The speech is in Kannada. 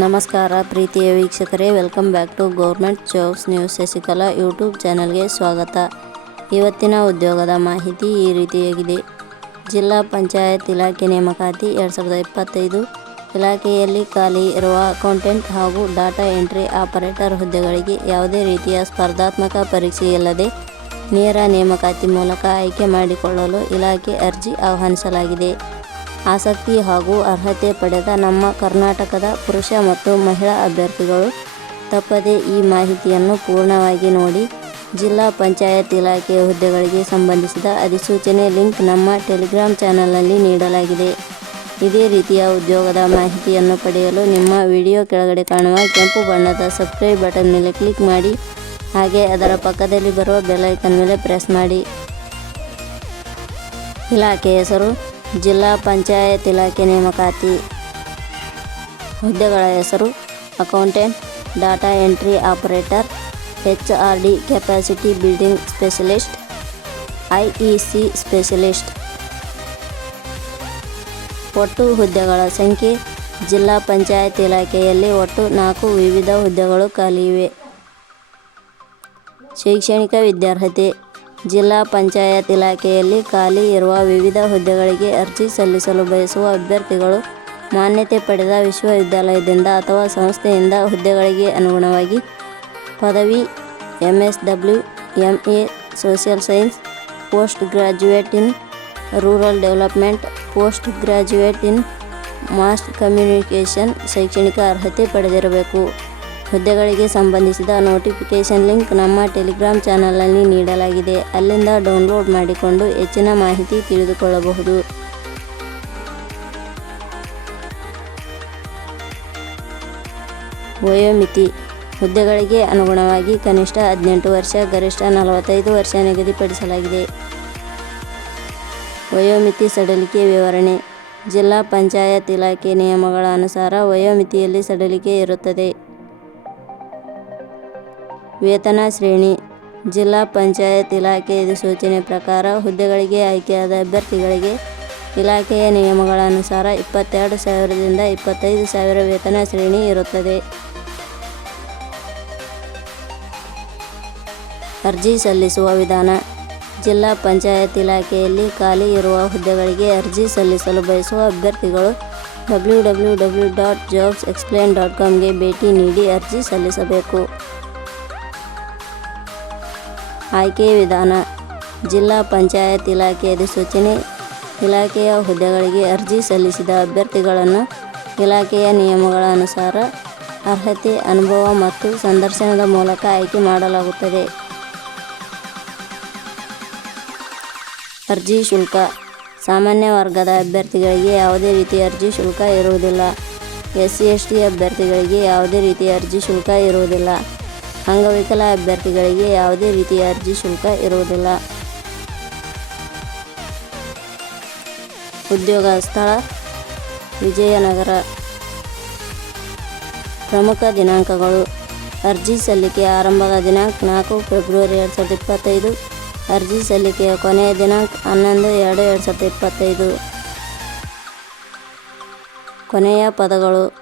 ನಮಸ್ಕಾರ ಪ್ರೀತಿಯ ವೀಕ್ಷಕರೇ welcome back to government jobs news Shashikala YouTube ಚಾನಲ್ಗೆ ಸ್ವಾಗತ. ಇವತ್ತಿನ ಉದ್ಯೋಗದ ಮಾಹಿತಿ ಈ ರೀತಿಯಾಗಿದೆ. ಜಿಲ್ಲಾ ಪಂಚಾಯತ್ ಇಲಾಖೆ ನೇಮಕಾತಿ ಎರಡು ಸಾವಿರದ ಇಪ್ಪತ್ತೈದು ಇಲಾಖೆಯಲ್ಲಿ ಖಾಲಿ ಇರುವ ಅಕೌಂಟೆಂಟ್ ಹಾಗೂ ಡಾಟಾ ಎಂಟ್ರಿ ಆಪರೇಟರ್ ಹುದ್ದೆಗಳಿಗೆ ಯಾವುದೇ ರೀತಿಯ ಸ್ಪರ್ಧಾತ್ಮಕ ಪರೀಕ್ಷೆ ಇಲ್ಲದೆ ನೇರ ನೇಮಕಾತಿ ಮೂಲಕ ಆಯ್ಕೆ ಮಾಡಿಕೊಳ್ಳಲು ಇಲಾಖೆ ಅರ್ಜಿ ಆಹ್ವಾನಿಸಲಾಗಿದೆ. ಆಸಕ್ತಿ ಹಾಗೂ ಅರ್ಹತೆ ಪಡೆದ ನಮ್ಮ ಕರ್ನಾಟಕದ ಪುರುಷ ಮತ್ತು ಮಹಿಳಾ ಅಭ್ಯರ್ಥಿಗಳು ತಪ್ಪದೇ ಈ ಮಾಹಿತಿಯನ್ನು ಪೂರ್ಣವಾಗಿ ನೋಡಿ ಜಿಲ್ಲಾ ಪಂಚಾಯತ್ ಇಲಾಖೆಯ ಹುದ್ದೆಗಳಿಗೆ ಸಂಬಂಧಿಸಿದ ಅಧಿಸೂಚನೆ ಲಿಂಕ್ ನಮ್ಮ ಟೆಲಿಗ್ರಾಮ್ ಚಾನಲ್ನಲ್ಲಿ ನೀಡಲಾಗಿದೆ. ಇದೇ ರೀತಿಯ ಉದ್ಯೋಗದ ಮಾಹಿತಿಯನ್ನು ಪಡೆಯಲು ನಿಮ್ಮ ವಿಡಿಯೋ ಕೆಳಗಡೆ ಕಾಣುವ ಕೆಂಪು ಬಣ್ಣದ ಸಬ್ಸ್ಕ್ರೈಬ್ ಬಟನ್ ಮೇಲೆ ಕ್ಲಿಕ್ ಮಾಡಿ, ಹಾಗೆ ಅದರ ಪಕ್ಕದಲ್ಲಿ ಬರುವ ಬೆಲ್ ಐಕನ್ ಮೇಲೆ ಪ್ರೆಸ್ ಮಾಡಿ. ಇಲಾಖೆ ಹೆಸರು ಜಿಲ್ಲಾ ಪಂಚಾಯತ್ ಇಲಾಖೆ ನೇಮಕಾತಿ ಹುದ್ದೆಗಳ ಹೆಸರು, accountant, data entry operator, H R D capacity building specialist, I E C specialist. ಒಟ್ಟು ಹುದ್ದೆಗಳ ಸಂಖ್ಯೆ ಜಿಲ್ಲಾ ಪಂಚಾಯತ್ ಇಲಾಖೆಯಲ್ಲಿ ಒಟ್ಟು ನಾಲ್ಕು ವಿವಿಧ ಹುದ್ದೆಗಳು ಖಾಲಿ ಇವೆ. ಶೈಕ್ಷಣಿಕ ವಿದ್ಯಾರ್ಹತೆ ಜಿಲ್ಲಾ ಪಂಚಾಯತ್ ಇಲಾಖೆಯಲ್ಲಿ ಖಾಲಿ ಇರುವ ವಿವಿಧ ಹುದ್ದೆಗಳಿಗೆ ಅರ್ಜಿ ಸಲ್ಲಿಸಲು ಬಯಸುವ ಅಭ್ಯರ್ಥಿಗಳು ಮಾನ್ಯತೆ ಪಡೆದ ವಿಶ್ವವಿದ್ಯಾಲಯದಿಂದ ಅಥವಾ ಸಂಸ್ಥೆಯಿಂದ ಹುದ್ದೆಗಳಿಗೆ ಅನುಗುಣವಾಗಿ ಪದವಿ M S W M A social science, post graduate in rural development, post graduate in mass communication ಶೈಕ್ಷಣಿಕ ಅರ್ಹತೆ ಪಡೆದಿರಬೇಕು. ಹುದ್ದೆಗಳಿಗೆ ಸಂಬಂಧಿಸಿದ ನೋಟಿಫಿಕೇಷನ್ ಲಿಂಕ್ ನಮ್ಮ ಟೆಲಿಗ್ರಾಮ್ ಚಾನಲ್ನಲ್ಲಿ ನೀಡಲಾಗಿದೆ. ಅಲ್ಲಿಂದ ಡೌನ್ಲೋಡ್ ಮಾಡಿಕೊಂಡು ಹೆಚ್ಚಿನ ಮಾಹಿತಿ ತಿಳಿದುಕೊಳ್ಳಬಹುದು. ವಯೋಮಿತಿ. ಹುದ್ದೆಗಳಿಗೆ ಅನುಗುಣವಾಗಿ ಕನಿಷ್ಠ ಹದಿನೆಂಟು ವರ್ಷ, ಗರಿಷ್ಠ ನಲವತ್ತೈದು ವರ್ಷ ನಿಗದಿಪಡಿಸಲಾಗಿದೆ. ವಯೋಮಿತಿ ಸಡಿಲಿಕೆ ವಿವರಣೆ. ಜಿಲ್ಲಾ ಪಂಚಾಯತ್ ಇಲಾಖೆ ನಿಯಮಗಳ ಅನುಸಾರ ವಯೋಮಿತಿಯಲ್ಲಿ ಸಡಿಲಿಕೆ ಇರುತ್ತದೆ. ವೇತನ ಶ್ರೇಣಿ, ಜಿಲ್ಲಾ ಪಂಚಾಯತ್ ಇಲಾಖೆ ಸೂಚನೆ ಪ್ರಕಾರ ಹುದ್ದೆಗಳಿಗೆ ಆಯ್ಕೆಯಾದ ಅಭ್ಯರ್ಥಿಗಳಿಗೆ ಇಲಾಖೆಯ ನಿಯಮಗಳ ಅನುಸಾರ ಇಪ್ಪತ್ತೆರಡು ಸಾವಿರದಿಂದ ಇಪ್ಪತ್ತೈದು ಸಾವಿರ ವೇತನ ಶ್ರೇಣಿ ಇರುತ್ತದೆ. ಅರ್ಜಿ ಸಲ್ಲಿಸುವ ವಿಧಾನ, ಜಿಲ್ಲಾ ಪಂಚಾಯತ್ ಇಲಾಖೆಯಲ್ಲಿ ಖಾಲಿ ಇರುವ ಹುದ್ದೆಗಳಿಗೆ ಅರ್ಜಿ ಸಲ್ಲಿಸಲು ಬಯಸುವ ಅಭ್ಯರ್ಥಿಗಳು W W W dot jobs explain dot ಕಾಮ್ಗೆ ಭೇಟಿ ನೀಡಿ ಅರ್ಜಿ ಸಲ್ಲಿಸಬೇಕು. ಆಯ್ಕೆ ವಿಧಾನ, ಜಿಲ್ಲಾ ಪಂಚಾಯತ್ ಇಲಾಖೆ ಅಧಿಸೂಚನೆ ಇಲಾಖೆಯ ಹುದ್ದೆಗಳಿಗೆ ಅರ್ಜಿ ಸಲ್ಲಿಸಿದ ಅಭ್ಯರ್ಥಿಗಳನ್ನು ಇಲಾಖೆಯ ನಿಯಮಗಳ ಅನುಸಾರ ಅರ್ಹತೆ, ಅನುಭವ ಮತ್ತು ಸಂದರ್ಶನದ ಮೂಲಕ ಆಯ್ಕೆ ಮಾಡಲಾಗುತ್ತದೆ. ಅರ್ಜಿ ಶುಲ್ಕ, ಸಾಮಾನ್ಯ ವರ್ಗದ ಅಭ್ಯರ್ಥಿಗಳಿಗೆ ಯಾವುದೇ ರೀತಿಯ ಅರ್ಜಿ ಶುಲ್ಕ ಇರುವುದಿಲ್ಲ. ಎಸ್ ಸಿ ಎಸ್ ಟಿ ಅಭ್ಯರ್ಥಿಗಳಿಗೆ ಯಾವುದೇ ರೀತಿಯ ಅರ್ಜಿ ಶುಲ್ಕ ಇರುವುದಿಲ್ಲ. ಅಂಗವಿಕಲ ಅಭ್ಯರ್ಥಿಗಳಿಗೆ ಯಾವುದೇ ರೀತಿಯ ಅರ್ಜಿ ಶುಲ್ಕ ಇರುವುದಿಲ್ಲ. ಉದ್ಯೋಗ ಸ್ಥಳ, ವಿಜಯನಗರ. ಪ್ರಮುಖ ದಿನಾಂಕಗಳು. ಅರ್ಜಿ ಸಲ್ಲಿಕೆ ಆರಂಭದ ದಿನಾಂಕ ನಾಲ್ಕು ಫೆಬ್ರವರಿ ಎರಡು ಸಾವಿರದ ಇಪ್ಪತ್ತೈದು. ಅರ್ಜಿ ಸಲ್ಲಿಕೆಯ ಕೊನೆಯ ದಿನಾಂಕ ಹನ್ನೊಂದು ಎರಡು ಎರಡು ಸಾವಿರದ ಇಪ್ಪತ್ತೈದು. ಕೊನೆಯ ಪದಗಳು.